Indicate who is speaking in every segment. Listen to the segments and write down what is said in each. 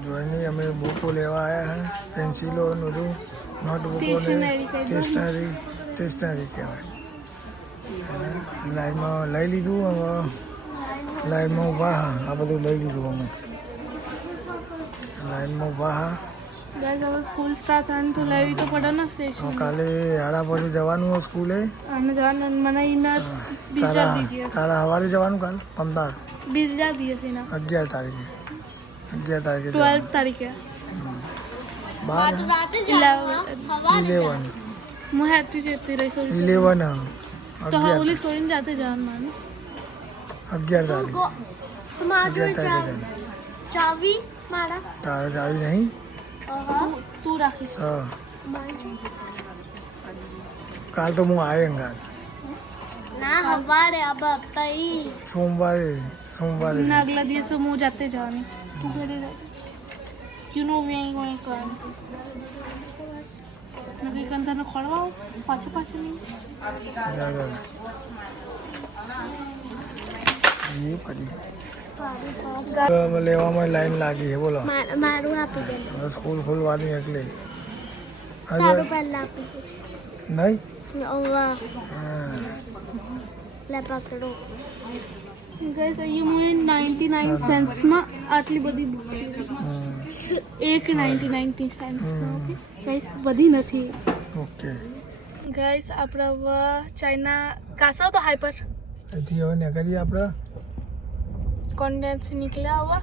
Speaker 1: જોઈને અમે બુકો લેવા આવ્યા हैं पेंसिलो બધું નોટબુકો સ્ટેશનરી કહેવાય લાઈનમાં લઈ લીધું હવે લાઈનમાં ઊભા હા આ બધું લઈ લીધું અમે લાઈનમાં ઊભા હા
Speaker 2: गाइस अब स्कूल स्टार्ट થવાનું તો લેવી તો પડે ને સ્ટેશન
Speaker 1: કાલે આડા પછી જવાનું હોય સ્કૂલે
Speaker 2: અમે જવાનું મને ઇના બીજા દિવસ
Speaker 1: તારા સવારે જવાનું કાલ 15
Speaker 2: બીજા દિવસે ના
Speaker 1: 11 તારીખે
Speaker 2: 12 તારીખે
Speaker 3: आज रात जाऊंगा हवा
Speaker 1: 11
Speaker 2: मैं हैप्पी जेती रही सोई
Speaker 1: 11
Speaker 2: तो हाँ बोली सोई जाते जान मान
Speaker 1: 11 तारीख
Speaker 3: तुम्हारा चाबी मारा
Speaker 1: तारा चाबी नहीं
Speaker 2: तू राखी
Speaker 1: हाँ काल तो मुँह आएगा
Speaker 3: ना हमारे अब पई
Speaker 1: सोमवार
Speaker 2: ना अगला दिवस मुँह जाते जाने तू घरे रह you no way I going कर नगे कंधा में खड़वाओ पाछे पाछे नहीं
Speaker 1: ये पड़ी લેવામાં લાઈન લાગી છે બોલો
Speaker 3: મારું આપી દે
Speaker 1: સ્કૂલ ખોલવાની એટલે
Speaker 3: તારું પહેલા આપી દે
Speaker 1: નહીં
Speaker 3: ઓવા લે પકડો
Speaker 2: गाइस ये मुझे 99 सेंट्स में आटली बड़ी बुक છે એક 99 સેન્ટ્સ માં गाइस બધી નથી
Speaker 1: ઓકે
Speaker 2: गाइस આપણા ચાઇના કાસો તો હાઈપર
Speaker 1: અહીંથી હવે નીકળીએ આપણે
Speaker 2: कॉन्डेंस निकला हुआ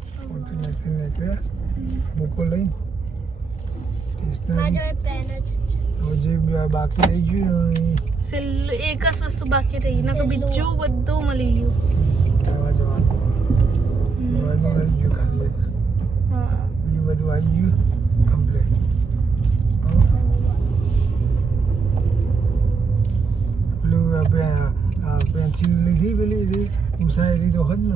Speaker 1: બુકો લઈને
Speaker 3: માં જો પેન જ
Speaker 1: જે બાકી રહી ગયું
Speaker 2: સેલ એક જ વસ્તુ બાકી રહી નકર બીજું બધું મળી ગયું
Speaker 1: રહેવા જવાનું રહી ગયું ખાલી એક
Speaker 2: હા
Speaker 1: એ બધું આવી ગયું કમ્પ્લીટ પેલું પેન્સિલ લીધી પેલી ઉષાયેલી તો હોત ને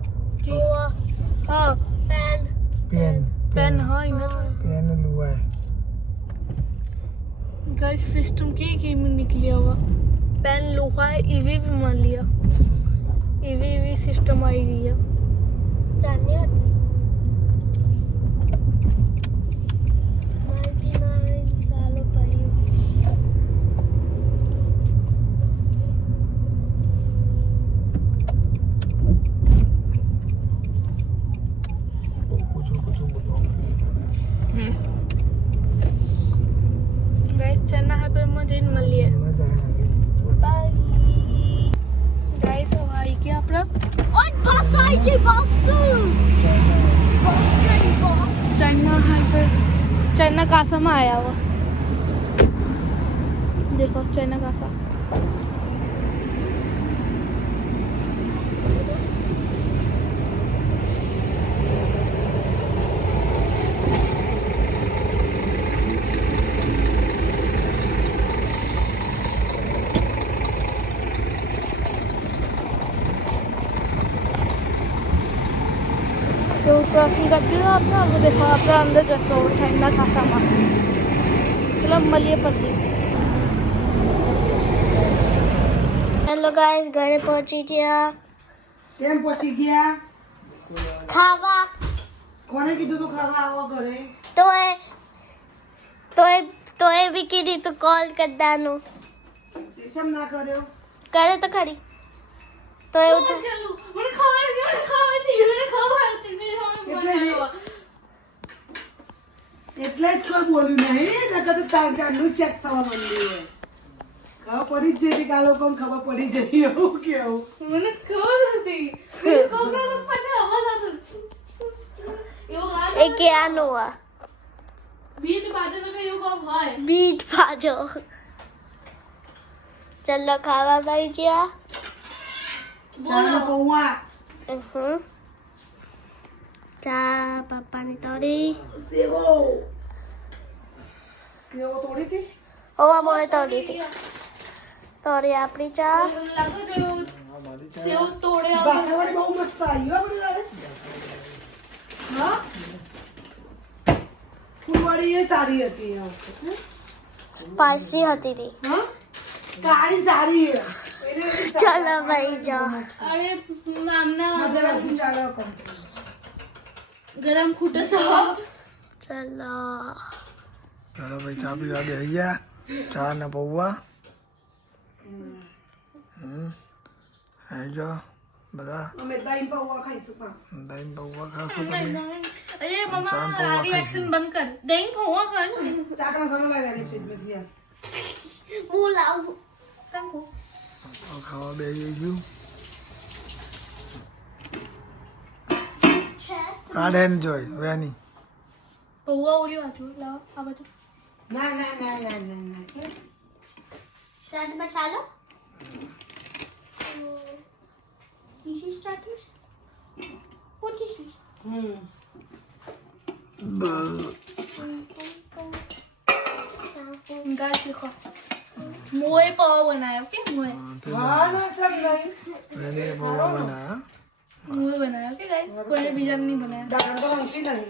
Speaker 3: હા પેન
Speaker 2: पेन है ना
Speaker 1: पेन लुआ
Speaker 2: गाइस सिस्टम की में निकलिया हुआ पेन लोहा है ईवी भी मान लिया ईवी सिस्टम आई गई है
Speaker 3: जाने હતી 99 સાલો પાયું
Speaker 2: गाइस चना है पे मुझे मिल लिया बाय गाइस अब आई क्या अपना
Speaker 3: ઓય બસ આવી છે બસ
Speaker 2: चना है पे चना कासा में आया हुआ देखो चना कासा तो क्रॉसिंग करती हो आपने अब देखो आप अंदर जसो चाइना खासा में चलो मलिए पसी
Speaker 3: હેલો ગાઈસ ઘરે પહોંચી ગયા
Speaker 4: કેમ પહોંચી ગયા
Speaker 3: ખાવા
Speaker 4: કોને કીધું તું ખાવા આવો ઘરે
Speaker 3: તો એ બી કીધી તું કોલ કરવાનું
Speaker 4: કેમ ના કર્યો
Speaker 3: કરે તો ખરી તો એવું તો
Speaker 4: એટલે જ કોઈ બોલ્યું નહીં નકર તો તાર જાનનું ચેક થવા માંડ્યું ખબર પડી જ જતી કે આ લોકોને ખબર પડી જતી એવું કેવું
Speaker 2: મને ખબર હતી
Speaker 3: એ ક્યાંનું આ
Speaker 2: બીટ બાજુ તો એવું કોક હોય
Speaker 3: બીટ ભાજો ચલો ખાવા ભાઈ ગયા
Speaker 4: ચાલો પૌવા
Speaker 3: ચા પપ્પાની તોડી
Speaker 4: સેવો તોડી હતી
Speaker 3: ઓવા મોએ તોડી હતી તોડી આપણી ચા
Speaker 2: લાગે જેવું સેવ તોડે
Speaker 4: બાકરવાળી બહુ મસ્ત આવી હો બધી હા ફૂલવાળી એ સારી હતી
Speaker 3: સ્પાઈસી હતી તી
Speaker 4: હા કાળી સારી
Speaker 3: ચલો ભાઈ જાઓ
Speaker 2: અરે મામના
Speaker 4: મગર ચાલો કમ
Speaker 2: गरम खूटे सा
Speaker 3: चलो
Speaker 1: चलो भाई चा पीवा બેસી ગયા ચા ને પૌવા જો બધા
Speaker 4: અમે દહીં પૌવા ખાઈશું પા
Speaker 1: દહીં પૌવા ખાશો તમે
Speaker 2: अरे मम्मा आरी एक्शन बंद कर दही खोवा कर
Speaker 4: ચાટ મસાલો લાવ્યા ને ફ્રીજ માંથી યાર
Speaker 3: હું લાવું
Speaker 2: तंको
Speaker 1: તો ખાવા બેસી ગયું
Speaker 3: છે
Speaker 1: કાઢ એન્જોય વેની
Speaker 2: पौवा ओली वाचो लाओ आ बाजू
Speaker 4: ના ના ના ના ના ના
Speaker 3: ચાટ મસાલો This is ચાટ મસાલો What is this?
Speaker 2: गाइस देखो मोए पाव बनाया ओके मोए
Speaker 4: હા ના સબ નહીં
Speaker 1: વેની પૌવા બનાયા
Speaker 2: मोए बनाया ओके गाइस कोई बीजा नहीं बनाया
Speaker 4: દાણ તો રંગતી નહીં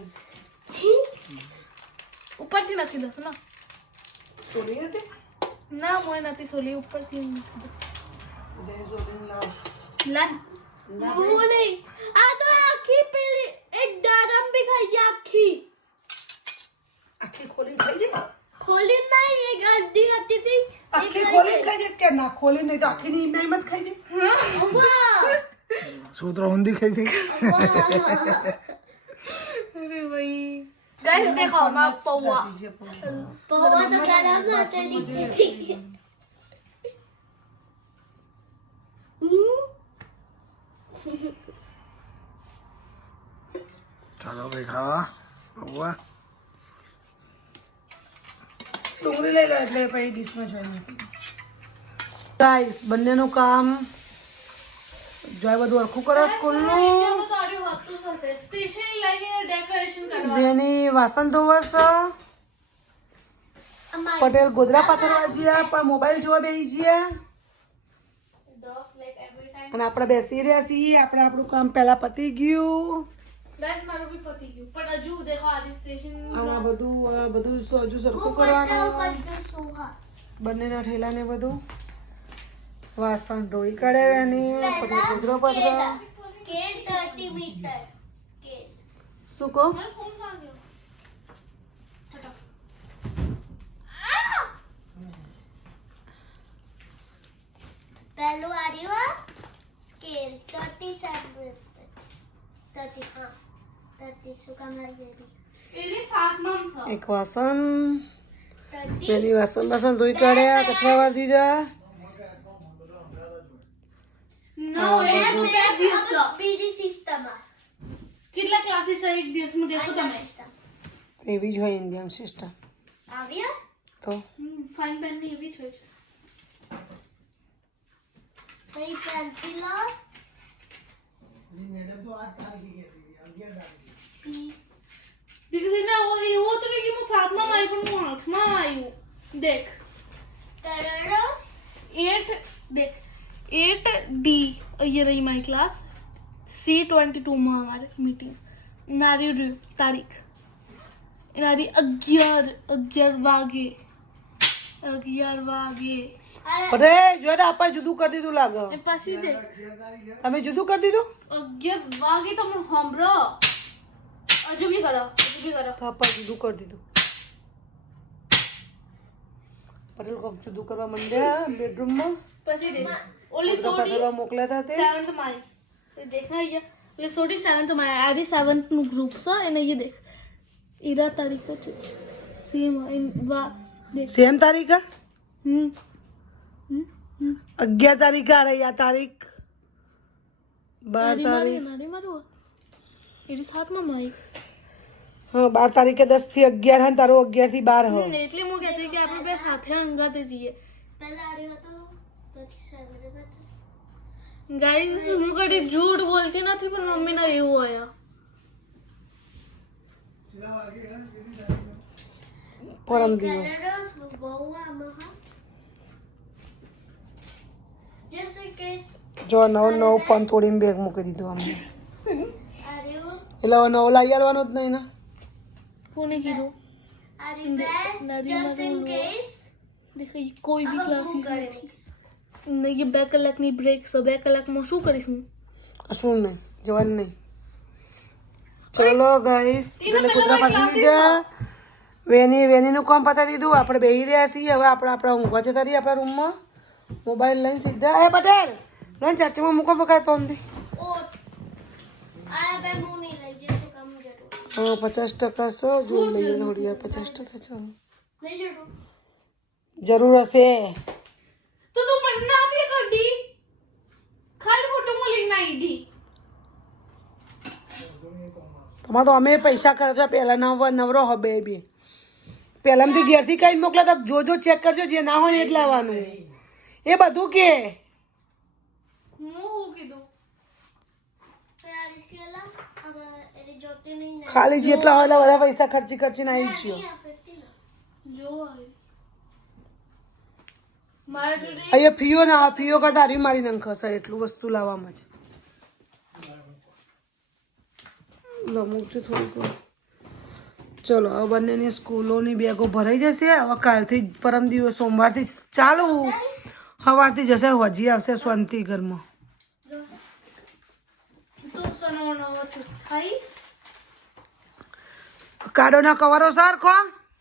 Speaker 2: ऊपर थी नथी दस ना
Speaker 4: સોરી હતી
Speaker 2: ना मोए नथी सोली ऊपर थी
Speaker 4: જય સોરી લાવ
Speaker 2: ला
Speaker 3: હું નહીં આ તો આખી પેલી એક દાડમ બી ખાઈ છે આખી
Speaker 4: આખી ખોલીને ખાઈ જાય
Speaker 3: ખોલી નહીં એક અડધી હતી તી
Speaker 4: આખી ખોલીને ખાઈ જાય કે ના ખોલી નહીં તો આખી ની એમ જ ખાઈ જાય
Speaker 1: સૂત્ર ઊંધી ખાઈ થઈ
Speaker 2: अरे भाई गाइस देखो मैं पौवा
Speaker 3: પૌવા તો ગરમ હશે નીચેથી
Speaker 1: ચાલો ભાઈ ખાવા પૌવા
Speaker 4: ડુંગળી લઈ લો એટલે પછી ડીશમાં જોઈ નાખી ગાઈસ બંનેનું કામ જોઈ બધું હરખું કરો સ્કૂલનું
Speaker 2: सारी वस्तु से स्टेशन लाइए डेकोरेशन करवा
Speaker 4: બેની વાસણ ધોવસ પટેલ ગોદરા પાથરવા જ્યા પણ મોબાઈલ જોવા બેસી જ્યા
Speaker 2: dog like every time
Speaker 4: અને આપણે બેસી રહ્યા છીએ આપણે આપણું કામ પહેલા પતી ગયું
Speaker 2: गाइस मारो भी पति क्यों पर अजू देखो आदि स्टेशन
Speaker 4: અને આ બધું હજુ સરખું કરવાનું
Speaker 3: બધું સુહા
Speaker 4: બંનેના ઠેલાને બધું વાસણ ધોઈ કાઢ્યા એની પટેલ ગોદરો પાથરા
Speaker 3: સ્કેલ 30 મીટર સ્કેલ
Speaker 4: શું કહો
Speaker 2: मेरा फोन कहां गया हटो
Speaker 3: પહેલું આવ્યું સ્કેલ 30 સેન્ટીમીટર 30 હા 30 શું કામ લાગી
Speaker 2: ये 7 मंथ
Speaker 4: એક વાસણ
Speaker 3: 30
Speaker 4: બેની વાસણ ધોઈ કાઢ્યા કચરા વાર દીધા
Speaker 2: नो एक दिवस
Speaker 3: બીજી સિસ્ટમ
Speaker 2: कितना क्लासेस है एक दिवस में देखो तुम
Speaker 3: સિસ્ટમ
Speaker 4: એવી જ હોય ઇન્ડિયન સિસ્ટમ
Speaker 3: આવ્યો
Speaker 4: તો
Speaker 2: फाइन पेन में ये भी छोड़
Speaker 3: કઈ પેન્સિલો
Speaker 2: बिकॉज़ ना वो तो कि मैं 7 में आई पर मैं 8 में आई हूं देख
Speaker 3: કલર્સ
Speaker 2: 8 देख 8D ये रही हमारी क्लास C22 में हमारी मीटिंग नारी तारीख नारी 11 વાગે
Speaker 4: અરે જોઈ આપણે જુદું કરી દીધું લાગે
Speaker 2: એ પાછી દે
Speaker 4: તમે જુદું કરી દીધું
Speaker 2: 11 વાગે તમે સાંભળો હજુ બી કરો
Speaker 4: તો આપણે જુદું કરી દીધું પટેલ કોક જુદું કરવા માંડ્યા બેડરૂમમાં
Speaker 2: પછી દે ઓલી
Speaker 4: ગોદરા
Speaker 2: સોડી
Speaker 4: પાથરવા મોકલ્યા હતા તે
Speaker 2: 7th માં ये देखना ये ओली सोडी 7th में आया आरी 7th નું ગ્રુપ છે એને ये देख ઈરા તારીખ જ છે સેમ ઇન વા देख
Speaker 4: સેમ તારીખ 11 તારીખ આ રહી આ તારીખ 12 તારીખ
Speaker 2: નારી મારો એરી 7 માં માઈ
Speaker 4: હા 12 તારીખે 10 થી 11 હે તારો 11 થી 12 હો
Speaker 2: એટલે હું કહેતી કે આપણે બે સાથે અંગાતે જઈએ
Speaker 3: પહેલા આવ્યો હતો પછી સેન્ટીમીટર
Speaker 2: ગાઈસ હું કદી झूठ બોલતી નથી પણ મમ્મીને એવું આયા
Speaker 4: પરમ દિવસ
Speaker 3: કલર્સ બહુ આમાં હા just in case
Speaker 4: જો નવો ફોન તોડીને બેગ મૂકી દીધો અમને
Speaker 3: આવ્યો
Speaker 4: એટલે હવે નવો લાવી આવવાનો જ નહીં ને
Speaker 2: કોને કીધું
Speaker 3: આવ્યું બેગ
Speaker 2: નરી
Speaker 3: just in
Speaker 2: મારું
Speaker 3: case
Speaker 2: देखो ये कोई भी
Speaker 3: अब
Speaker 2: क्लासेस
Speaker 3: હું
Speaker 2: नहीं थी नहीं ये 2 કલાકની બ્રેક છે 2 કલાકમાં શું કરીશ હું
Speaker 4: કશું નહીં જવાનું નહીં ચલો ગાઈસ પેલે કૂતરા પાછી દીધા વેનીનું કામ પતાવી દીધું આપણે બેસી રહ્યા છીએ હવે આપણે ઊંઘવા જતા રહીએ આપણા રૂમમાં મોબાઈલ લઈને સીધા એ પટેલ લઈને ચાચીમાં મૂકો પકાય તો
Speaker 3: ઓટ આ બે મૂની લઈ જઈશું કામ જરૂર
Speaker 4: 50% છો જોઈ લઈએ થોડી વાર 50% ચાલો
Speaker 3: લઈ જજો
Speaker 4: જરૂર હશે
Speaker 2: તો તું મને ના આપી કડી ખાલી ફોટો માં લઈને આવી દી
Speaker 4: તમારે તો અમે પૈસા ખર્ચા પહેલા નવરો હવે બી પહેલામાંથી ઘેરથી કઈ મોકલા તો જો ચેક કરજો જે ના હોય એ જ લાવવાનું એ બધું કે
Speaker 2: હું કીધું
Speaker 3: તો યાર इसके अलावा अब ये जोते नहीं ना
Speaker 4: ખાલી જેટલા હોય એટલા બધા પૈસા ખર્ચીને આવી જ છીએ
Speaker 2: જો આવે મારા જોડે
Speaker 4: અહીંયા ફીઓ કરતા હારી મારી નંખશે એટલું વસ્તુ લાવવામાં જ લમુક છું થોડુંક ચલો હવે બંનેની સ્કૂલોની બેગો ભરાઈ જશે હવે કાલથી પરમ દિવસ સોમવારથી ચાલુ સવારથી જશે હજી આવશે શાંતિ ઘરમાં
Speaker 2: તો સોનો 28
Speaker 4: કાર્ડોના કવરો સરખો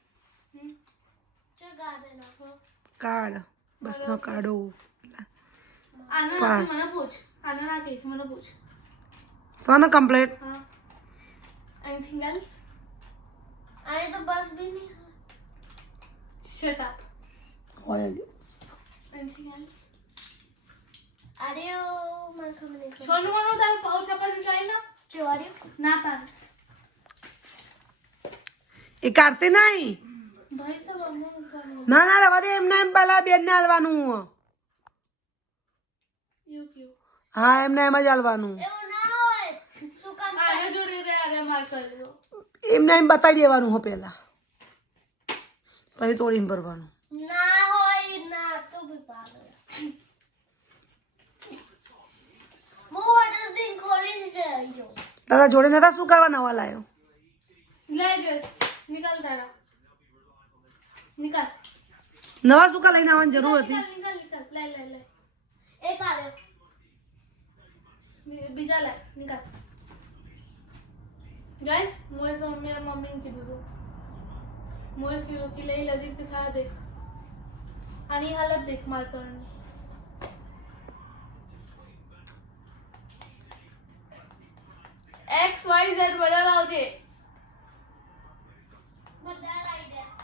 Speaker 3: जगा देना हो
Speaker 4: કાર્ડ બસનો કાર્ડો
Speaker 2: આના
Speaker 4: પાસ.
Speaker 2: મને પૂછ આના ના કેસ મને પૂછ
Speaker 4: સોનો કમ્પ્લીટ
Speaker 2: હા એનીથિંગ એલ્સ
Speaker 3: आए तो बस भी नहीं
Speaker 2: શટ અપ
Speaker 4: હોય
Speaker 2: એનીથિંગ એલ્સ
Speaker 3: अरे ओ मैं खबर नहीं
Speaker 2: સોનું મને તારે પાઉચ આપા જાય ના
Speaker 3: चोरी
Speaker 2: ના તાર
Speaker 4: એ કાઢતી નહીં
Speaker 2: ભાઈ સાહેબ અમુક કરવું
Speaker 4: ના રવા દે એમને એમ પેલા બેનને હાલવાનું
Speaker 2: યુ ક્યુ
Speaker 4: હા એમને એમ જ હાલવાનું
Speaker 3: एवो ना होए सुकम
Speaker 2: આને જોડે રે અરે માર કર્યો
Speaker 4: એમને એમ બતાવી દેવાનું હો પેલા પછી તોડીને ભરવાનું
Speaker 3: ना होए ना तू भी पागल मो व्हाट दिन खोलिंग से आयो
Speaker 4: દાદા જોડે નતા શું કરવા નવા લાયો
Speaker 2: લે જે નિકાલ તારા નિકાલ
Speaker 4: નવા શું કા લઈને આવવાની જરૂર હતી
Speaker 2: નિકાલ નિકાલ લે લે લે
Speaker 3: एक आ रहे
Speaker 2: બીજા લે નિકાલ ગાઈસ મોએ સે મમ્મીને કીધું હતું મોએ કીધું કે લઈ લજીબ કે સાથ દેખ આની હાલત દેખ માર કરવાની XYZ બધા લાવજે
Speaker 3: बता राइट है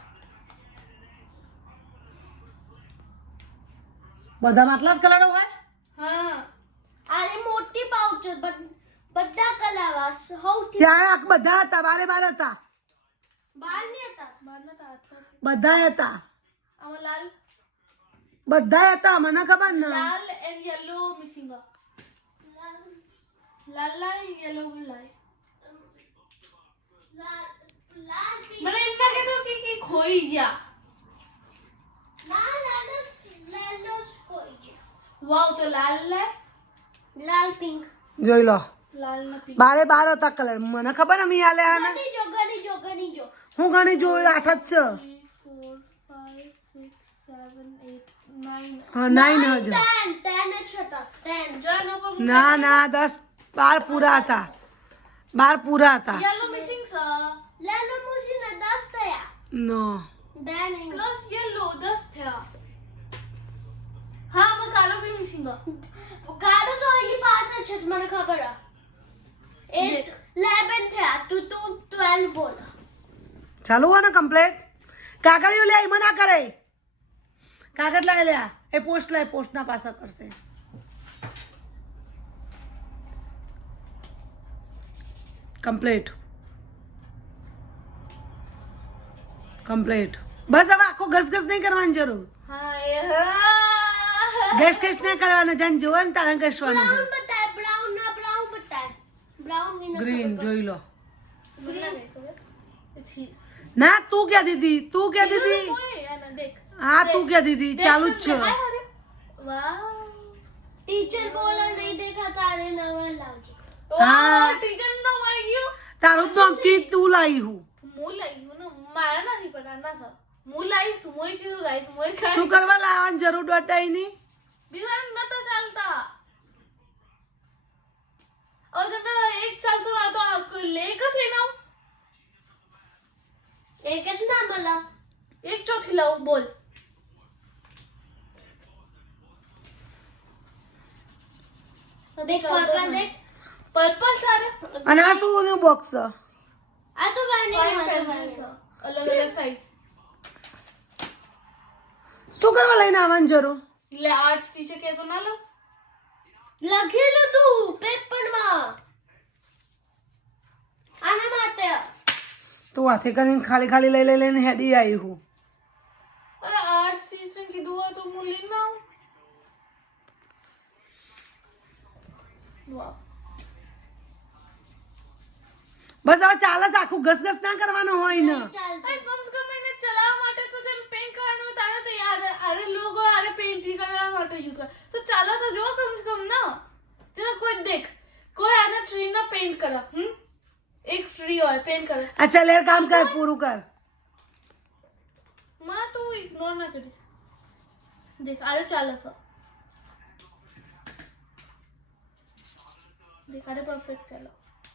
Speaker 4: બધા માટલા જ કલર હોય
Speaker 2: હા
Speaker 3: अरे मोटी पाउच बड़ा कलावा सौથી
Speaker 4: ત્યાં બધા હતા બારે બાર હતા
Speaker 3: बाहर नहीं आता
Speaker 2: બાર ના તા
Speaker 4: બધા હતા
Speaker 2: આમાં લાલ
Speaker 4: બધા હતા મને ખબર ને
Speaker 2: લાલ એન્ડ યલો મિસિંગ લાલ લાલ યલો લાલ
Speaker 3: लाल
Speaker 2: મને એમ લાગે તો કે ખોઈ ગયા
Speaker 3: लाल कोई
Speaker 2: વાવ તો લાલ લે
Speaker 3: लाल पिंक
Speaker 4: જોઈ લો
Speaker 2: લાલ ના પી
Speaker 4: બારે બાર હતા કલર મને ખબર ને મી આલે આને
Speaker 3: गनी जो
Speaker 4: હું ગણી જોઈ 8 જ છે
Speaker 2: 4 5 6 7 8 9
Speaker 4: હા 9 હજુ
Speaker 3: 10 अच्छा था 10
Speaker 2: જાનો પર
Speaker 4: ના ના 10 12 પૂરા હતા 12 પૂરા હતા
Speaker 2: યલો મિસિંગ સ
Speaker 3: लाल मुझे ना 10 था
Speaker 4: નો
Speaker 3: 10 नहीं
Speaker 2: પ્લસ યલો 10 થયા હા માં કાલો બી મિસિંગ
Speaker 3: कारो तो ये पास है छठ मन खबर है 8 11 था तू 12 बोला
Speaker 4: ચાલુ હોય ને કમ્પ્લેટ કાગળિયો લે એમાં ના કરે કાગળ લાય લે એ પોસ્ટ લાય પોસ્ટ ના પાસા કરશે કમ્પ્લીટ કમ્પ્લીટ બસ હવે આખો ઘસઘસ નહીં કરવાની જરૂર
Speaker 2: હા એ હા
Speaker 4: ઘસઘસ નહીં કરવાનો જાન જોવા ને તારે ઘસવાનું
Speaker 3: ब्राउन बताए ब्राउन ना ब्राउन बताए ब्राउन भी ना
Speaker 4: ગ્રીન જોઈ લો
Speaker 2: ઇટ્સ હીઝ
Speaker 4: ના તું ક્યાં દીધી તું ક્યાં દીધી
Speaker 2: આના દેખ
Speaker 4: હા તું ક્યાં દીધી ચાલુ જ છે
Speaker 2: વાવ
Speaker 3: टीचर बोला नहीं देखा तारे नवा लाओ
Speaker 2: વાહ ટીચર નો મારી ગયું
Speaker 4: તારું જ નામથી તું લાવી હું
Speaker 2: હું લઈ હું ને મારા નથી પડા ના સર હું લાઈશ મોય કીધું ગાઈસ મોય ખાઈ
Speaker 4: શું કરવા લાવવાની જરૂર દોટાઈ ની
Speaker 2: બિહાર નતા ચાલતા और जब एक चालतो ना तो लेकर लेना
Speaker 3: एकच ना मला
Speaker 2: एक चौथी लाओ बोल
Speaker 3: देख पर्पल देख
Speaker 2: पर्पल सारे
Speaker 4: અને આ શું બોક્સ
Speaker 3: આ તો વાને
Speaker 2: अलग अलग साइज
Speaker 4: શું કરવા લઈને આવવાની જરૂર
Speaker 2: ले आर्ट्स टीचर के तो ना लो
Speaker 3: લખેલું તું પેપરમાં આના માટે
Speaker 4: તું હાથે કરીને ખાલી ખાલી લઈને હેડી આવી હું
Speaker 2: अरे आर्ट्स टीचर की दुआ तो मुझे लेना वाह
Speaker 4: બસ હવે ચાલે જ આખું ઘસઘસ ના કરવાનો હોય ને
Speaker 3: ચાલ
Speaker 2: अरे कम से कम मैंने चलावा माटे तो जब पेंट कराने में तारा तो याद है अरे लोगो अरे पेंट ही करवा माटे यूज कर तो चला तो जो कम से कम ना तेरा कोई देख कोई आना ट्री ना पेंट करा एक ट्री और पेंट करा
Speaker 4: આ ચાલ યાર કામ કર પૂરું કર
Speaker 2: माँ तू इग्नोर ना करिस देख अरे चला सा देख अरे परफेक्ट चला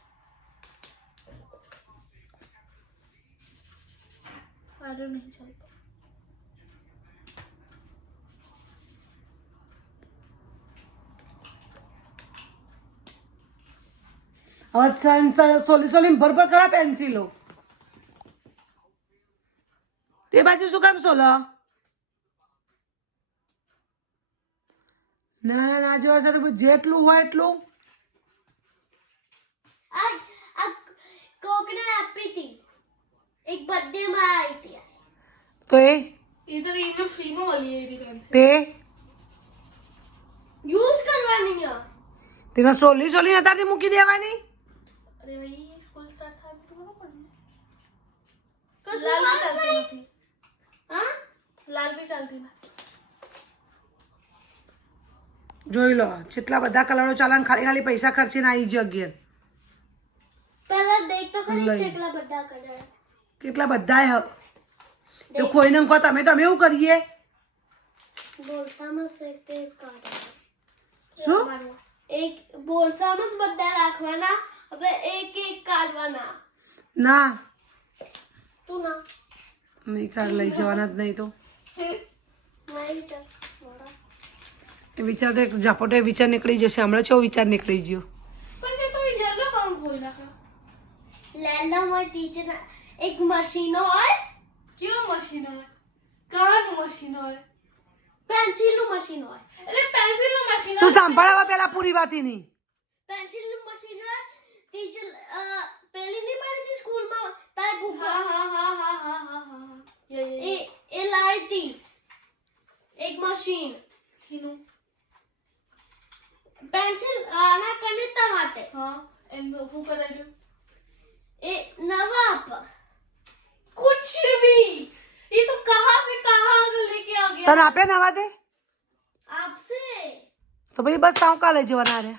Speaker 2: अरे नहीं चलता
Speaker 4: હવે સોલી ભરભર કરા પેન્સિલો તે બાજુ શું કામ સોલો ના ના ના જો હશે તો જેટલું હોય એટલું
Speaker 3: આ કોકને આપી હતી એક બર્થડે માં આવી હતી
Speaker 4: તો એ
Speaker 2: इधर इन्हें फ्री में वाली है ये पेंसिल
Speaker 4: તે
Speaker 3: યુઝ કરવાની છે
Speaker 4: તેમાં સોલી નતારથી મૂકી દેવાની
Speaker 2: अरे भाई स्कूल स्टार्ट था तो ना पढ़ना
Speaker 3: કશું
Speaker 2: लाल भी
Speaker 3: વાસ
Speaker 2: चलती
Speaker 3: નહીં
Speaker 2: थी
Speaker 3: હા
Speaker 2: लाल भी चलती ना
Speaker 4: જોઈ લો જેટલા બધા કલરો ચાલે ને ખાલી ખાલી પૈસા ખર્ચીને આવી ગયો અગિયાર
Speaker 3: પહેલા દેખ તો ખરી
Speaker 4: લઈ.
Speaker 3: કેટલા બધા કલર
Speaker 4: કેટલા બધા તો કોઈને કહો તમે એવું કરીએ
Speaker 3: બોરસામાં છે તે કાઢો
Speaker 4: શું
Speaker 3: એક બોરસામાં જ બધા રાખવાના હવે એક એક કાઢવાના
Speaker 4: ના
Speaker 3: તું ના
Speaker 4: નહીં કાર લઈ જવાના જ નહીં તો
Speaker 3: મારી ચાલ મોડા
Speaker 4: એ વિચાર તો એક ઝાપટો વિચાર નીકળી જશે હમણાં ચેવો વિચાર નીકળી ગયો
Speaker 2: पर ये तो येलो काम खोल रखा
Speaker 3: લેલા મારી ટીચર એક મશીનો હોય
Speaker 2: क्यों मशीन है कहाँ नु मशीन है
Speaker 3: પેન્સિલનું મશીન હોય
Speaker 2: अरे पेंसिल नु मशीन
Speaker 4: તું સાંભળવા પેલા પૂરી વાતીની
Speaker 3: પેન્સિલનું મશીન હોય ટીચર પેલી નહીં મારી હતી સ્કૂલમાં તાર બુક
Speaker 2: हाँ हाँ हाँ हाँ हाँ हाँ हाँ ये
Speaker 3: એ લાવી હતી એક મશીન
Speaker 2: तीनों
Speaker 3: પેન્સિલ આના કનેતા માટે
Speaker 2: हाँ एंड वो कर रहे थे
Speaker 3: એ નવા આપ
Speaker 2: कुछ भी ये तो कहाँ से कहाँ लेके आ गया
Speaker 4: તને આપે ને આવા દે
Speaker 3: આપશે
Speaker 4: તો ભાઈ બસ તાવ કાલે જવાના રહ્યા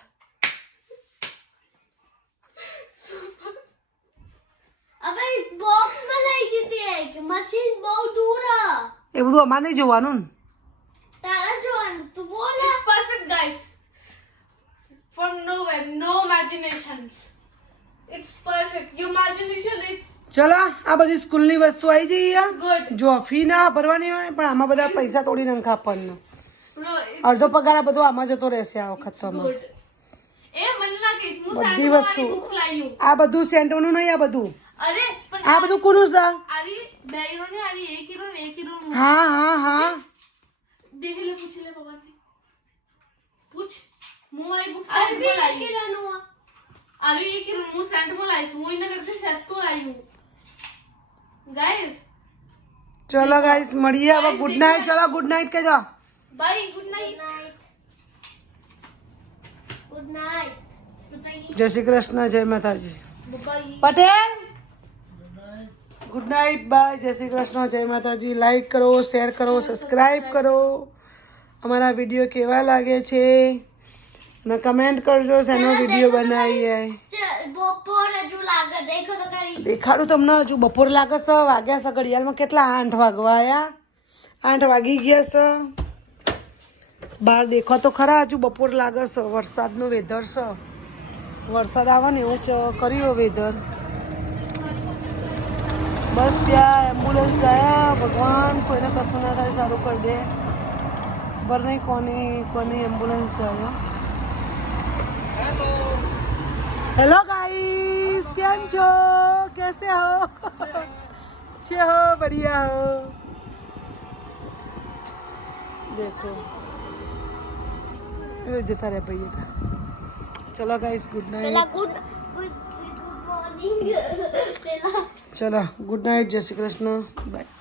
Speaker 3: હવે બોક્સમાં લઈ જતી એક મશીન બહુ દૂર હ.
Speaker 4: એ બધું અમારે નહીં જોવાનું ને
Speaker 3: તારા જોવાનું તું બોલ
Speaker 2: It's perfect, guys. For nowhere, no imaginations. It's perfect. Your imagination, it's
Speaker 4: ચલો આ બધી સ્કૂલની વસ્તુ આવી જઈએ
Speaker 2: good.
Speaker 4: જો ફી ના ભરવાની હોય પણ આમાં બધા પૈસા તોડી નંખા આપણને
Speaker 2: Bro, it's
Speaker 4: અડધો પગાર આ બધું આમાં જતો રહેશે આ વખત તો
Speaker 2: good. Eh, manna ke ismu
Speaker 4: બધી
Speaker 2: sand
Speaker 4: વસ્તુ.
Speaker 2: wali books लाई हूँ.
Speaker 4: આ બધું સેન્ટોનું નહીં આ બધું
Speaker 2: अरे, पर
Speaker 4: આ બધું કોનું છે
Speaker 2: अरे बैगनो ने अरे एक हीरो
Speaker 4: હા હા હા
Speaker 2: देख ले पूछ ले पापा ने पूछ मुंह वाली बुक
Speaker 3: અરે
Speaker 2: सेंट
Speaker 3: બી
Speaker 2: में लाई हूँ.
Speaker 3: કિરાનું હ.
Speaker 2: अरे एक हीरो मुंह सेंट में लाई हूँ. मुंह इन्हें करते सेस्टो लाई हूँ. Guys,
Speaker 4: ચલો ગાઈસ મળીએ હવે ગુડ નાઇટ ચલો ગુડ નાઇટ કહેજો
Speaker 2: bye. Good night.
Speaker 3: Good night
Speaker 2: Good night.
Speaker 4: જય શ્રી કૃષ્ણ જય Mataji
Speaker 2: Bye.
Speaker 4: Patel good night bye જય શ્રી કૃષ્ણ જય માતાજી લાઈક કરો શેર કરો સબસ્ક્રાઈબ કરો અમારા વિડીયો કેવા લાગે છે અને કમેન્ટ કરજો શેનો વિડીયો બનાવીએ
Speaker 3: બપોર હજુ લાગે દેખો તો કરી
Speaker 4: દેખાડું તમને હજુ બપોર લાગે છે વાગ્યા છે ઘડિયાળમાં કેટલા 8 વાગવા આયા 8 વાગી ગયા છે બહાર દેખો તો ખરા હજુ બપોર લાગે છે વરસાદનું વેધર છે વરસાદ આવે ને એવું કર્યું વેધર. બસ ત્યાં એમ્બ્યુલન્સ જાય. ભગવાન કોઈને કશું ના થાય, સારું કરી દે. ખબર નહીં કોની એમ્બ્યુલન્સ જાય. हेलो गाइस, કેમ છો? कैसे हो? अच्छे हो? बढ़िया हो? देखो ये जता रहे भैया था. चलो गाइस, गुड
Speaker 3: પેલા
Speaker 4: नाइट.
Speaker 3: ગુડ મોર્નિંગ પેલા
Speaker 4: चलो गुड नाइट. जय श्री कृष्ण. बाय.